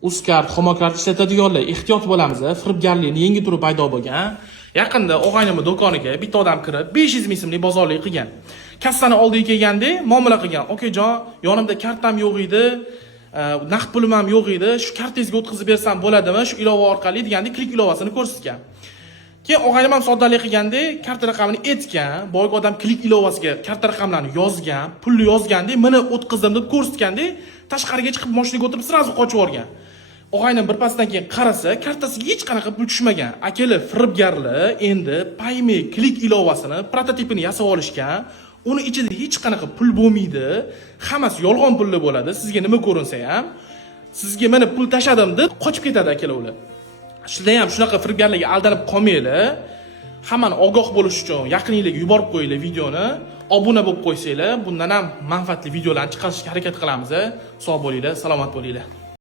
Uzkart, homokart ishlatadiganlar ehtiyot bo'lamiz. Firibgarlikning yangi turi paydo bo'lgan. Yaqinda o'g'aynimning do'koniga bitta odam kirib 500 ming so'mlik bozorlik qilgan. Kassani oldiga kelganda muomala qilgan. "Okajon, yonimda kartam yo'q edi, naqd pulim ham yo'q edi. Shu kartangizga o'tkazib bersam bo'ladimi? Shu ilova orqali" deganda klik ilovasini ko'rsatgan. Keyin o'g'aynim ham soddalik qilganda karta raqamini aytgan, boyagi odam klik ilovasiga karta raqamlarini yozgan, pulni yozganda, "Meni o'tkazdim" deb ko'rsatganda, tashqariga chiqib mashinaga o'tirib sirazu qochib yuborgan. O'g'aynim bir pasdan keyin qarasa, kartasiga hech qanaqa pul tushmagan. Akalar firibgarlar endi Payme klik ilovasini prototipini yasab olishgan. Uni ichida hech qanaqa pul bo'lmaydi. Hammasi yolg'on pulli bo'ladi. Sizga nima ko'rinsa ham, sizga "Mana pul tashadim" deb qochib ketadi akalar ular. Sizlar ham shunaqa firibgarlarga aldanib qolmanglar. Hammani ogoh bo'lish uchun yaqiningizga yuborib qo'yinglar videoni. Obuna bo'lib qo'ysanglar, bundan ham manfaatli videolarni chiqarishga harakat qilamiz. Sog' bo'linglar, salomat bo'linglar.